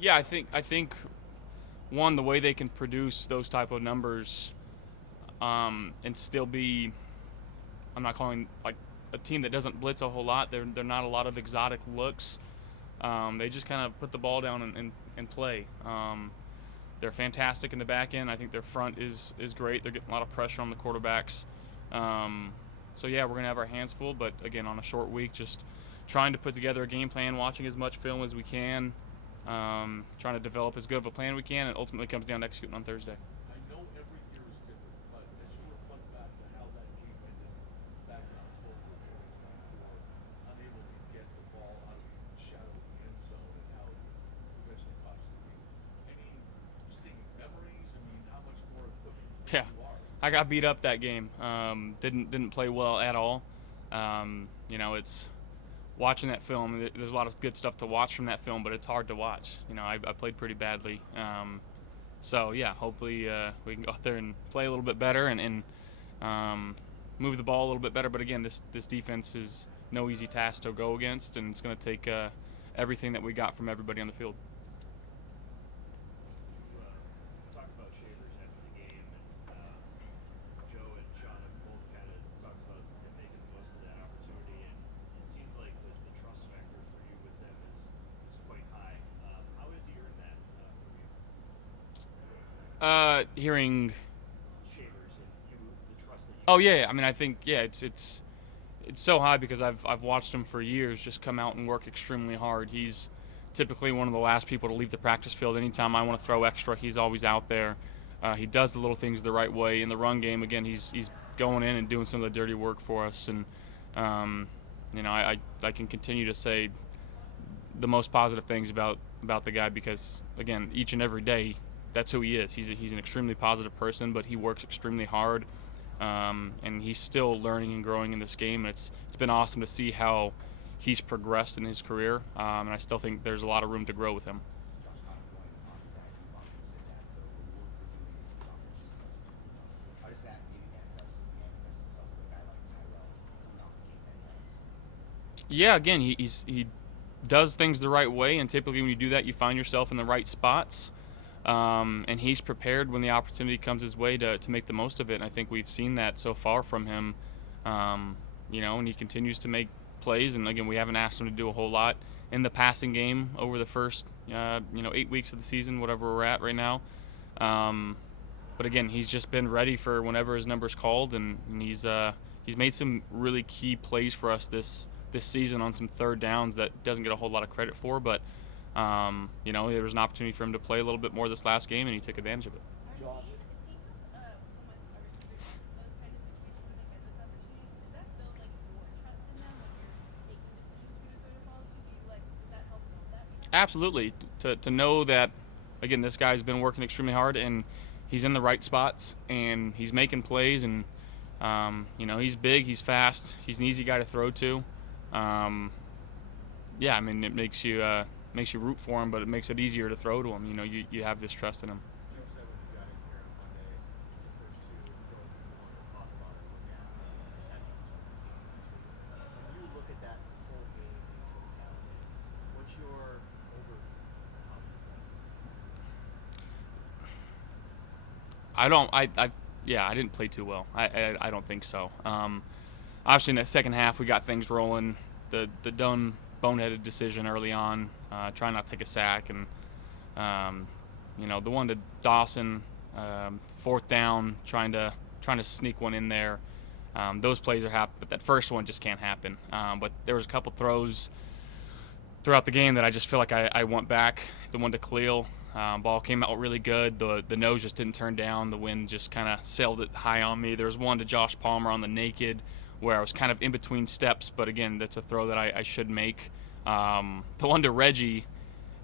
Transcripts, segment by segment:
Yeah, I think one, the way they can produce those type of numbers, and still be, I'm not calling like a team that doesn't blitz a whole lot. They're not a lot of exotic looks. They just kind of put the ball down and play. They're fantastic in the back end. I think their front is great. They're getting a lot of pressure on the quarterbacks. So yeah, we're gonna have our hands full, but again, on a short week, just trying to put together a game plan, watching as much film as we can, trying to develop as good of a plan we can, and ultimately comes down to executing on Thursday. I know every year is different, but as you reflect back to how that game ended back in October, when you were unable to get the ball out of the shadow of the end zone and how it eventually cost you the game, any stinging memories? I mean, how much more equipped Yeah, you are? I got beat up that game. Didn't play well at all. It's watching that film. There's a lot of good stuff to watch from that film, but it's hard to watch. I played pretty badly. So yeah, hopefully we can go out there and play a little bit better and move the ball a little bit better. But again, this defense is no easy task to go against, and it's going to take everything that we got from everybody on the field. You talked about Shavers after the game, and Joe and Sean have both kind of talked about him making the most of that opportunity, and it seems like the trust factor for you with them is quite high. How has he earned that from you? Hearing. Shavers and you, the trust that you Oh give yeah, him. yeah. I mean, I think yeah, it's so high because I've watched him for years just come out and work extremely hard. He's typically one of the last people to leave the practice field. Anytime I want to throw extra, he's always out there. He does the little things the right way. In the run game, again, he's going in and doing some of the dirty work for us. And I can continue to say the most positive things about the guy because again, each and every day, that's who he is. He's an extremely positive person, but he works extremely hard. And he's still learning and growing in this game. And it's been awesome to see how he's progressed in his career, and I still think there's a lot of room to grow with him. Josh, kind of going on that, you often said that the reward for doing is the opportunity. How does that maybe manifest itself with a guy like Tyrell coming off the game that he has? Yeah, again, he does things the right way, and typically when you do that, you find yourself in the right spots. And he's prepared when the opportunity comes his way to make the most of it. And I think we've seen that so far from him, and he continues to make plays. And again, we haven't asked him to do a whole lot in the passing game over the first, 8 weeks of the season, whatever we're at right now. But again, he's just been ready for whenever his number's called, and he's made some really key plays for us this season on some third downs that doesn't get a whole lot of credit for, but there was an opportunity for him to play a little bit more this last game, and he took advantage of it. Josh. It seems somewhat a receiver in those kind of situations when they get those opportunities. Does that build like more trust in them when you're making decisions who to throw the ball to? Does that help build that trust? Absolutely. To know that, again, this guy's been working extremely hard, and he's in the right spots, and he's making plays, and he's big, he's fast, he's an easy guy to throw to. Yeah, I mean, it makes you root for him, but it makes it easier to throw to him. You have this trust in him. Jim said when you got in here on Monday, the first two, Joe, you wanted to talk about it, look at perceptions from the game this week. When you look at that whole game in totality, what's your overview of how you played? I didn't play too well. I don't think so. Obviously, in that second half, we got things rolling. The dumb, boneheaded decision early on, trying not to take a sack, and the one to Dawson, fourth down, trying to sneak one in there. Those plays are happening, but that first one just can't happen. But there was a couple throws throughout the game that I just feel like I went back. The one to Khalil, ball came out really good. The nose just didn't turn down. The wind just kind of sailed it high on me. There was one to Josh Palmer on the naked where I was kind of in between steps, but again, that's a throw that I should make. The one to Reggie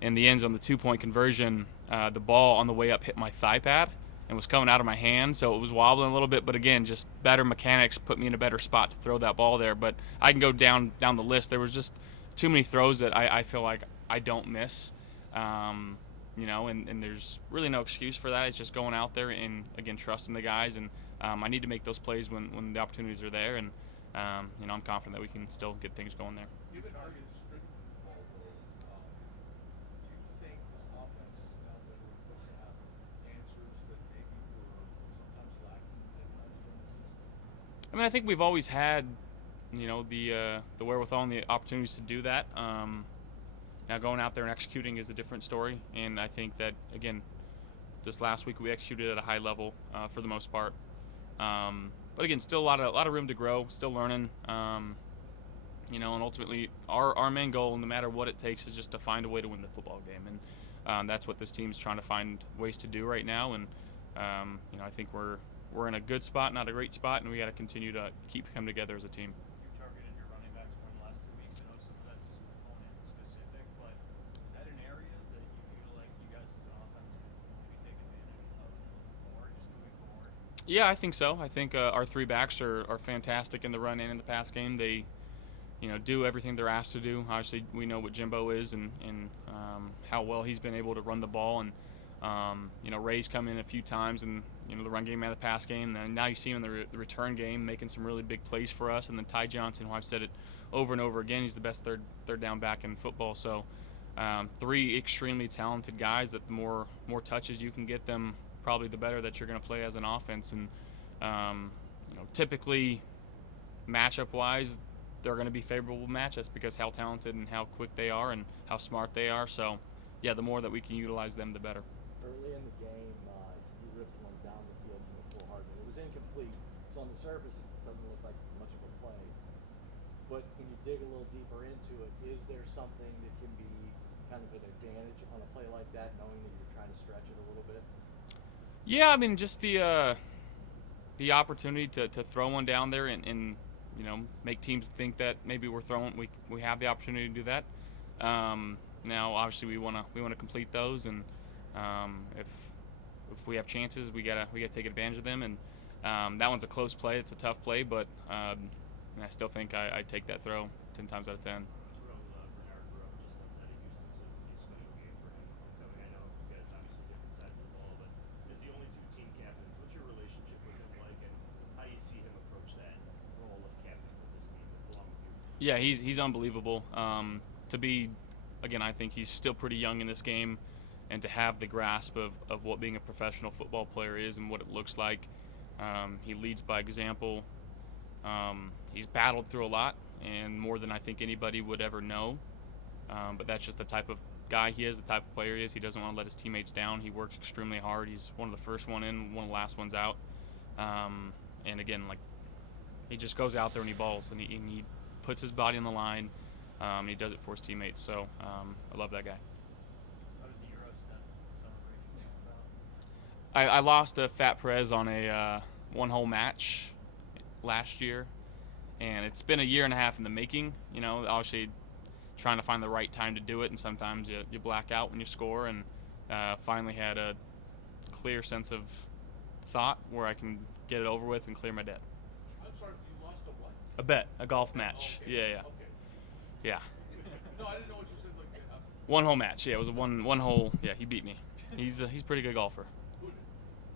in the end zone, the 2-point conversion, the ball on the way up hit my thigh pad and was coming out of my hand, so it was wobbling a little bit, but again, just better mechanics put me in a better spot to throw that ball there. But I can go down the list. There was just too many throws that I feel like I don't miss. And there's really no excuse for that. It's just going out there and, again, trusting the guys. And I need to make those plays when the opportunities are there. And, I'm confident that we can still get things going there. Given our distributed football, do you think this offense I mean, I think we've always had, the wherewithal and the opportunities to do that. Now going out there and executing is a different story, and I think that again, this last week we executed at a high level for the most part. But again, still a lot of room to grow, still learning. And ultimately, our main goal, no matter what it takes, is just to find a way to win the football game, and that's what this team's trying to find ways to do right now. And I think we're in a good spot, not a great spot, and we got to continue to keep coming together as a team. You targeted your running backs more in the last 2 weeks. I know some of that's opponent specific, but is that an area that you feel like you guys as an offense can maybe take advantage of more just moving forward? Yeah, I think so. I think our three backs are fantastic in the run and in the pass game. They do everything they're asked to do. Obviously, we know what Jimbo is and how well he's been able to run the ball. And, Ray's come in a few times in, the run game and the pass game. And now you see him in the return game making some really big plays for us. And then Ty Johnson, who I've said it over and over again, he's the best third down back in football. So three extremely talented guys that the more touches you can get them, probably the better that you're going to play as an offense. And, typically matchup-wise, they're going to be favorable matchups because how talented and how quick they are and how smart they are. So, yeah, the more that we can utilize them, the better. Early in the game, you ripped one down the field from McCool Hardman. It was incomplete, so on the surface, it doesn't look like much of a play. But when you dig a little deeper into it, is there something that can be kind of an advantage on a play like that, knowing that you're trying to stretch it a little bit? Yeah, I mean, just the opportunity to throw one down there and make teams think that maybe we have the opportunity to do that. Now, obviously, we want to complete those, and if we have chances, we gotta take advantage of them. And that one's a close play; it's a tough play, but I still think I take that throw 10 times out of 10. Bernard grew up just outside of Houston, so it'll be a special game for him homecoming. I know you guys obviously different sides of the ball, but as the only two team captains, what's your relationship with him like, and how do you see him approach that role of captain for this team along with you? Yeah, he's unbelievable. I think he's still pretty young in this game, and to have the grasp of what being a professional football player is and what it looks like. He leads by example. He's battled through a lot, and more than I think anybody would ever know. But that's just the type of guy he is, the type of player he is. He doesn't want to let his teammates down. He works extremely hard. He's one of the first one in, one of the last ones out. And again, he just goes out there and he balls, and he puts his body on the line. And he does it for his teammates. So I love that guy. How did the Euro celebration come about? I lost to Fat Perez on a one-hole match last year, and it's been a year and a half in the making. Obviously trying to find the right time to do it, and sometimes you black out when you score, and finally had a clear sense of thought where I can get it over with and clear my debt. I'm sorry, you lost a what? A bet, a golf match. Okay. Yeah. Okay. Yeah. No, I didn't know what you said. One hole match. Yeah, it was a one hole. Yeah, he beat me. He's a pretty good golfer. Who did?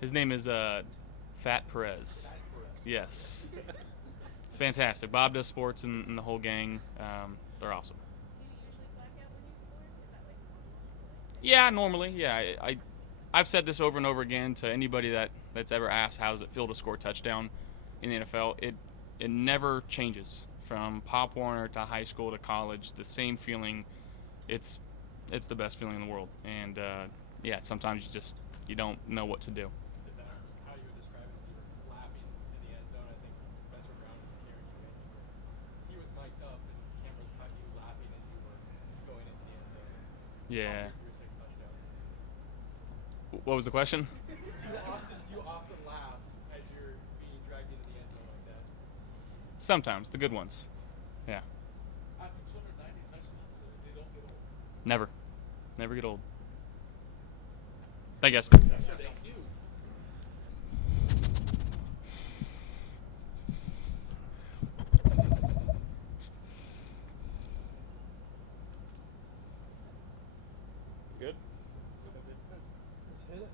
His name is Fat Perez. Pat Perez. Yes. Fantastic. Bob does sports and the whole gang. They're awesome. Do you usually black out when you score? Is that like Yeah, normally. Yeah, I've said this over and over again to anybody that's ever asked how does it feel to score a touchdown in the NFL. It never changes from Pop Warner to high school to college. The same feeling. It's the best feeling in the world. And sometimes you don't know what to do. Is that how you would describe it? You were laughing in the end zone. I think Spencer Brown was scaring you, and he was mic'd up, and cameras caught you laughing as you were going into the end zone. Yeah. Your sixth touchdown. What was the question? Do you often laugh as you're being dragged into the end zone like that? Sometimes, the good ones. Yeah. After 290 touchdowns, they don't get old. Never get old. Thank you guys. Thank you. Good. Let's hit it.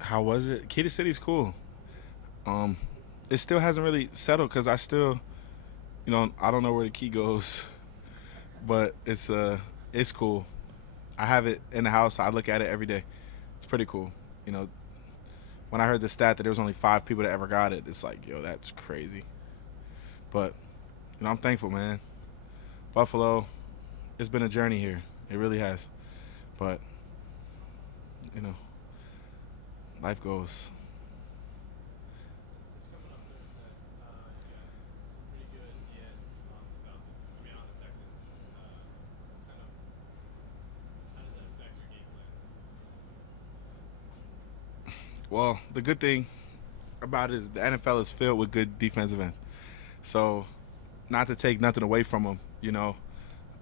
How was it? Key to City's cool. It still hasn't really settled because I still, I don't know where the key goes, but it's cool. I have it in the house. I look at it every day. It's pretty cool. when I heard the stat that there was only 5 people that ever got it, it's like, yo, that's crazy. But, I'm thankful, man. Buffalo, it's been a journey here. It really has. But, life goes. It's coming up Thursday. You got some pretty good DNs on the Falcons. On the Texans. How does that affect your game plan? Well, the good thing about it is the NFL is filled with good defensive ends. So, not to take nothing away from them,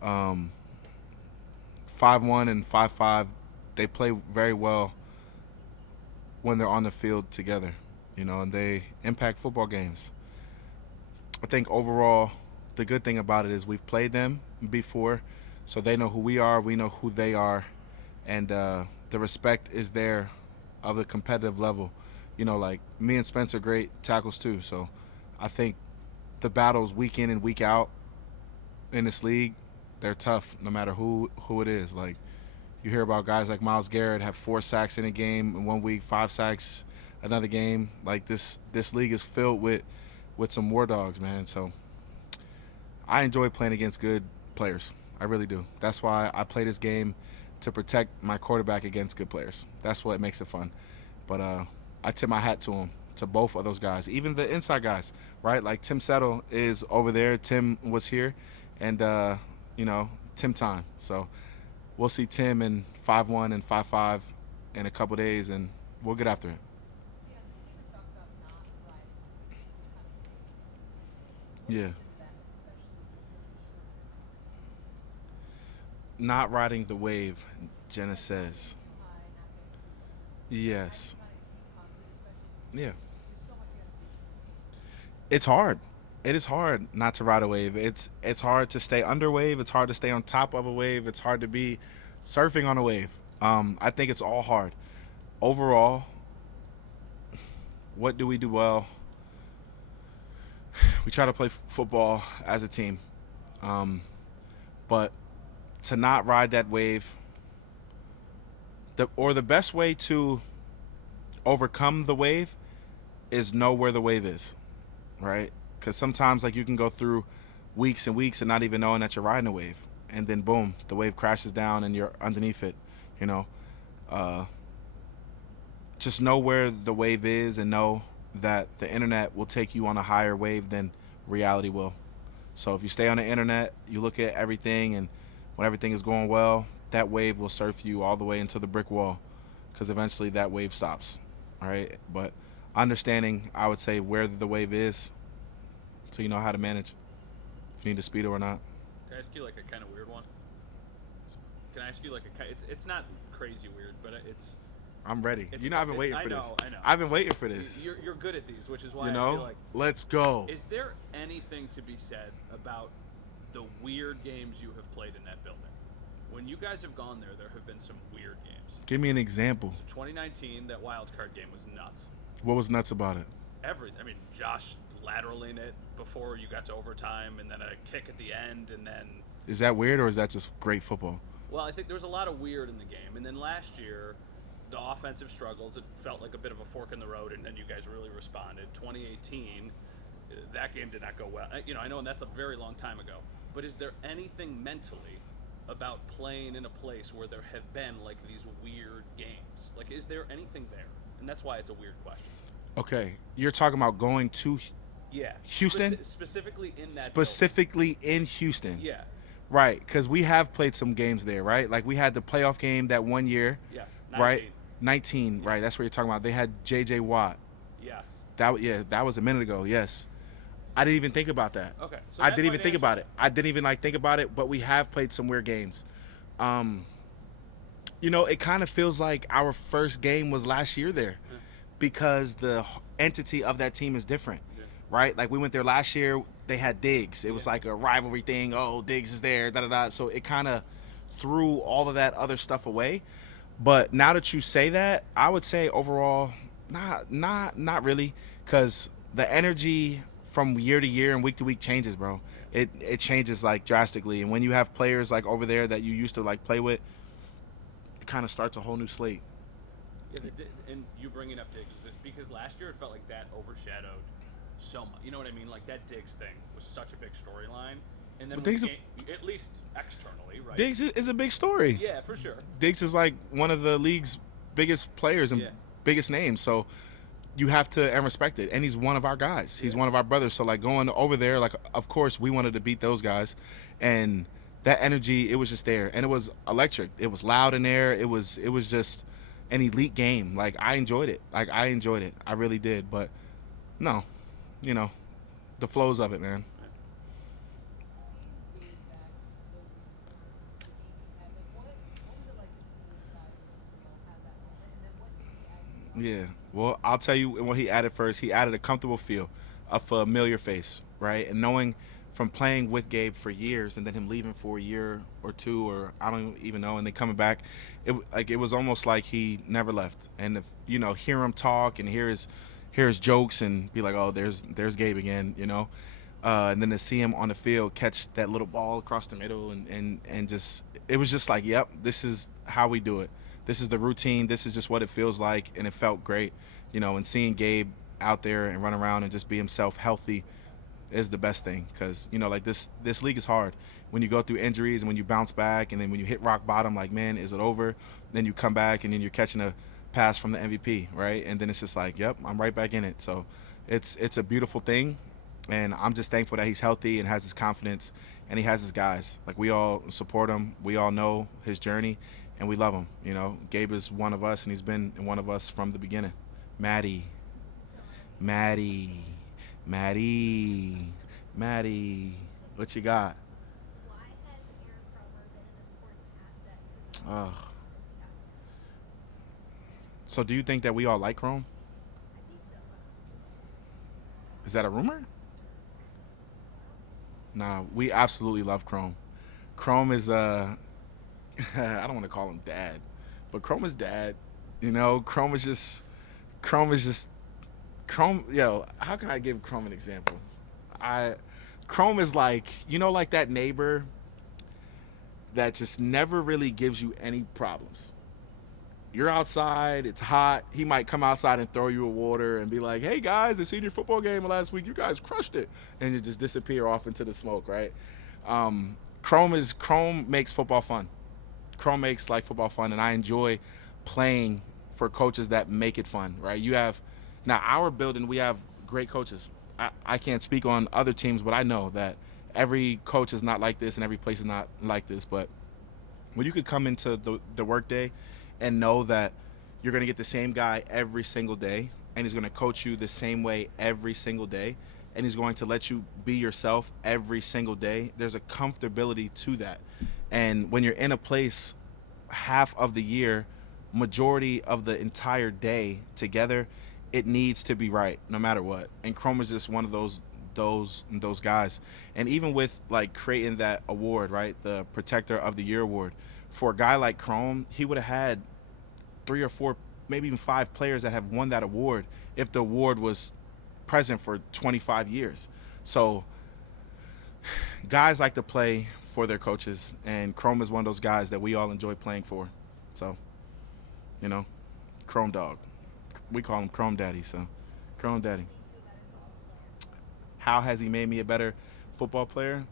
5-1 and 5-5, they play very well when they're on the field together, and they impact football games. I think overall, the good thing about it is we've played them before, so they know who we are, we know who they are, and the respect is there of the competitive level. Like me and Spence are great tackles too, so I think the battles week in and week out in this league, they're tough no matter who it is. Like, you hear about guys like Myles Garrett have 4 sacks in a game in 1 week, 5 sacks another game. Like, this league is filled with some war dogs, man. So I enjoy playing against good players. I really do. That's why I play this game, to protect my quarterback against good players. That's what makes it fun. But I tip my hat to him, to both of those guys, even the inside guys, right? Like Tim Settle is over there. Tim was here, and Tim time. So we'll see Tim in 5-1 and 5-5 in a couple days, and we'll get after it. Yeah. Not riding the wave, Jenna says. Yes. Yeah. It's hard. It is hard not to ride a wave. It's hard to stay under wave. It's hard to stay on top of a wave. It's hard to be surfing on a wave. I think it's all hard. Overall, what do we do well? We try to play football as a team. But to not ride that wave, the best way to overcome the wave is know where the wave is, right? Because sometimes, like, you can go through weeks and weeks and not even knowing that you're riding a wave, and then boom, the wave crashes down and you're underneath it. Just know where the wave is, and know that the internet will take you on a higher wave than reality will. So if you stay on the internet, you look at everything, and when everything is going well, that wave will surf you all the way into the brick wall, because eventually that wave stops. All right, but understanding, I would say, where the wave is, so you know how to manage, if you need to speed it or not. Can I ask you like a kind of weird one? Can I ask you like it's not crazy weird, but it's. I'm ready. I've been waiting for this. I know. I've been waiting for this. You're good at these, which is why I feel like. Let's go. Is there anything to be said about the weird games you have played in that building? When you guys have gone there, there have been some weird games. Give me an example. So 2019, that wild card game was nuts. What was nuts about it? Everything. I mean, Josh lateraling it before you got to overtime, and then a kick at the end, and then. Is that weird, or is that just great football? Well, I think there was a lot of weird in the game, and then last year, the offensive struggles, it felt like a bit of a fork in the road, and then you guys really responded. 2018, that game did not go well. I know, and that's a very long time ago. But is there anything mentally about playing in a place where there have been like these weird games? Like, is there anything there? And that's why it's a weird question. Okay, you're talking about going to Houston? Specifically in that Specifically in Houston. Yeah. Right, because we have played some games there, right? Like, we had the playoff game that one year. Yes. 19. Right? 19, right. That's what you're talking about. They had J.J. Watt. Yes. That was a minute ago, yes. I didn't even think about that. Okay. So I didn't even think about it. I didn't even think about it, but we have played some weird games. It kind of feels like our first game was last year there, because the entity of that team is different, right? Like, we went there last year, they had Diggs. It was like a rivalry thing. Oh, Diggs is there, da-da-da. So it kind of threw all of that other stuff away. But now that you say that, I would say overall, not really, because the energy from year to year and week to week changes, bro. It changes like drastically, and when you have players like over there that you used to like play with, it kind of starts a whole new slate. Yeah, and you bringing up Diggs, because last year it felt like that overshadowed so much. You know what I mean? Like that Diggs thing was such a big storyline, and then But when Diggs- the game, at least externally, right? Diggs is a big story. Yeah, for sure. Diggs is like one of the league's biggest players and Yeah. biggest names. So you have to and respect it. And he's one of our guys. He's one of our brothers. So like going over there, like of course we wanted to beat those guys, and that energy, it was just there, and it was electric. It was loud in there. It was just an elite game. Like I enjoyed it. I really did. But no, you know, the flows of it, man. Seeing Gabe back building for the game he had, like what was it like to see a guy have that moment, and then what did he add to the Yeah. Well, I'll tell you what he added first. He added a comfortable feel, a familiar face, right? And knowing from playing with Gabe for years and then him leaving for a year or two, or I don't even know, and then coming back, it was almost like he never left. And if you know, hear him talk and hear his jokes and be like, oh, there's Gabe again, you know. And then to see him on the field catch that little ball across the middle and just, it was just like, yep, this is how we do it. This is the routine. This is just what it feels like, and it felt great, you know. And seeing Gabe out there and run around and just be himself, healthy, is the best thing. Because you know, like this league is hard. When you go through injuries and when you bounce back, and then when you hit rock bottom, like man, is it over? Then you come back and then you're catching a pass from the MVP, right? And then it's just like, yep, I'm right back in it. So it's a beautiful thing, and I'm just thankful that he's healthy and has his confidence, and he has his guys. Like we all support him. We all know his journey. And we love him, you know. Gabe is one of us, and he's been one of us from the beginning. Maddie, what you got? Why has Aaron Kromer been an important asset to the Oh. since he got here? So do you think that we all like Chrome? I think so. Is that a rumor? Nah, we absolutely love Chrome. Chrome is I don't want to call him dad, but Chrome is dad. You know, Chrome is just yo, how can I give Chrome an example? Chrome is like, you know, like that neighbor that just never really gives you any problems. You're outside, it's hot. He might come outside and throw you a water and be like, hey guys, I seen your football game last week. You guys crushed it. And you just disappear off into the smoke, right? Chrome makes football fun. Chrome makes like football fun, and I enjoy playing for coaches that make it fun, right? You have, now our building, we have great coaches. I can't speak on other teams, but I know that every coach is not like this and every place is not like this. But when you could come into the workday and know that you're going to get the same guy every single day, and he's going to coach you the same way every single day, and he's going to let you be yourself every single day, there's a comfortability to that. And when you're in a place half of the year, majority of the entire day together, it needs to be right no matter what. And Chrome is just one of those guys. And even with like creating that award, right, the Protector of the Year award, for a guy like Chrome, he would have had 3 or 4, maybe even 5 players that have won that award if the award was present for 25 years. So guys like to play for their coaches, and Chrome is one of those guys that we all enjoy playing for. So, you know, Chrome dog. We call him Chrome Daddy, so Chrome Daddy. How has he made me a better football player?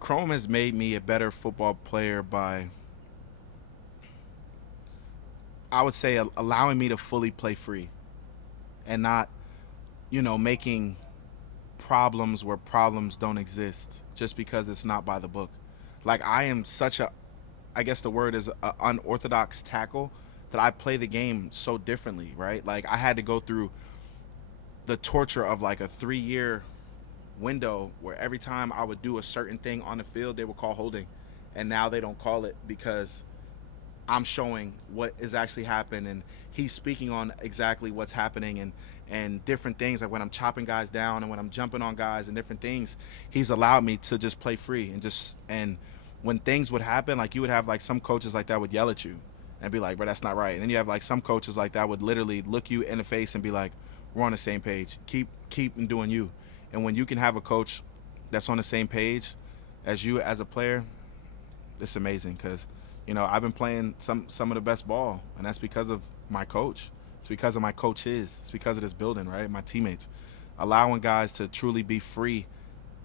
Chrome has made me a better football player by, I would say, allowing me to fully play free and not, you know, making problems where problems don't exist just because it's not by the book. Like I am such a, I guess the word is a unorthodox tackle, that I play the game so differently, right? Like I had to go through the torture of like a 3-year window where every time I would do a certain thing on the field, they would call holding. And now they don't call it because I'm showing what is actually happening, and he's speaking on exactly what's happening, and different things, like when I'm chopping guys down and when I'm jumping on guys and different things, he's allowed me to just play free and when things would happen, like you would have like some coaches like that would yell at you and be like, bro, that's not right. And then you have like some coaches like that would literally look you in the face and be like, we're on the same page. Keep doing you. And when you can have a coach that's on the same page as you as a player, it's amazing. Because, you know, I've been playing some of the best ball, and that's because of my coach. It's because of my coaches. It's because of this building, right? My teammates. Allowing guys to truly be free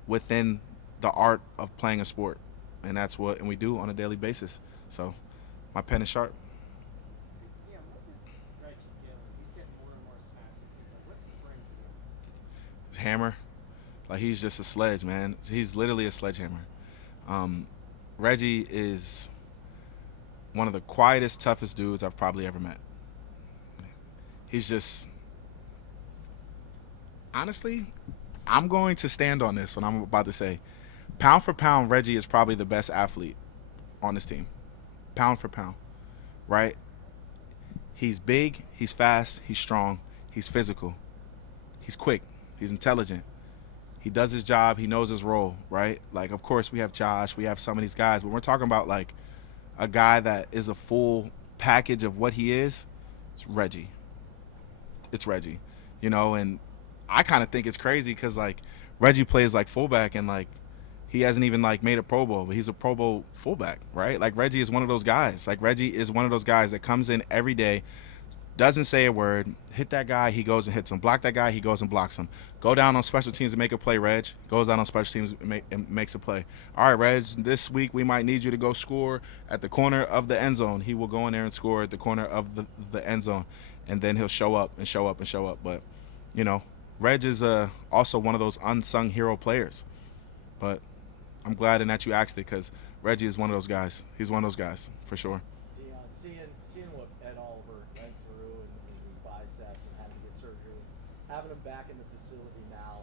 within the art of playing a sport. And that's what and we do on a daily basis. So my pen is sharp. Dion, what is Reggie doing? He's getting more and more snaps. It seems like what's he bring to you? His hammer. Like he's just a sledge, man. He's literally a sledgehammer. Reggie is one of the quietest, toughest dudes I've probably ever met. He's just, honestly, I'm going to stand on this when I'm about to say, pound for pound, Reggie is probably the best athlete on this team. Pound for pound, right? He's big, he's fast, he's strong, he's physical, he's quick, he's intelligent. He does his job, he knows his role, right? Like, of course, we have Josh, we have some of these guys, but we're talking about, like, a guy that is a full package of what he is. It's Reggie. It's Reggie, you know, and I kind of think it's crazy because, like, Reggie plays, like, fullback and, like, he hasn't even, like, made a Pro Bowl, but he's a Pro Bowl fullback, right? Like, Reggie is one of those guys. Like, Reggie is one of those guys that comes in every day, doesn't say a word, hit that guy, he goes and hits him. Block that guy, he goes and blocks him. Go down on special teams and make a play, Reg. Goes down on special teams and makes a play. All right, Reg, this week we might need you to go score at the corner of the end zone. He will go in there and score at the corner of the end zone, and then he'll show up and show up and show up. But, you know, Reg is also one of those unsung hero players. But I'm glad that you asked it because Reggie is one of those guys. He's one of those guys, for sure. Dion, seeing what Ed Oliver went through and the biceps and having to get surgery, having him back in the facility now,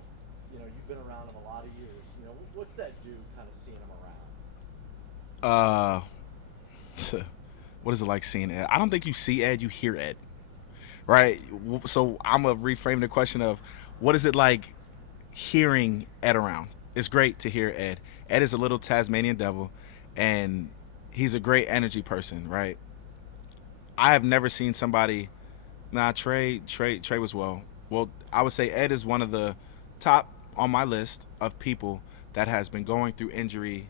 you know, you've been around him a lot of years. You know, what's that do, kind of seeing him around? What is it like seeing Ed? I don't think you see Ed, you hear Ed, right? So I'm going to reframe the question of what is it like hearing Ed around? It's great to hear Ed. Ed is a little Tasmanian devil, and he's a great energy person, right? I have never seen somebody. Trey was well. Well, I would say Ed is one of the top on my list of people that has been going through injury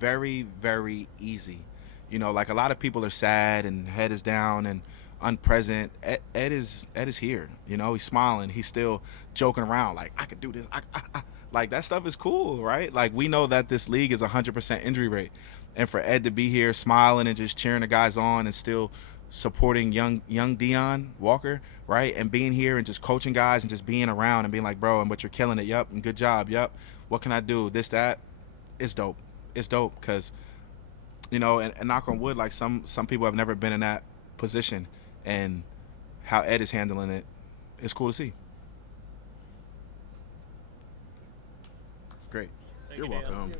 very, very easy. You know, like a lot of people are sad and head is down and unpresent. Ed is here. You know, he's smiling. He's still joking around like, I could do this. Like, that stuff is cool, right? Like, we know that this league is 100% injury rate. And for Ed to be here smiling and just cheering the guys on and still supporting young Dion Walker, right? And being here and just coaching guys and just being around and being like, bro, but you're killing it. Yep. And good job. Yep. What can I do? This, that. It's dope. It's dope because, you know, and knock on wood, like some people have never been in that position. And how Ed is handling it, it's cool to see. Great. Thank You're you, Dion. welcome.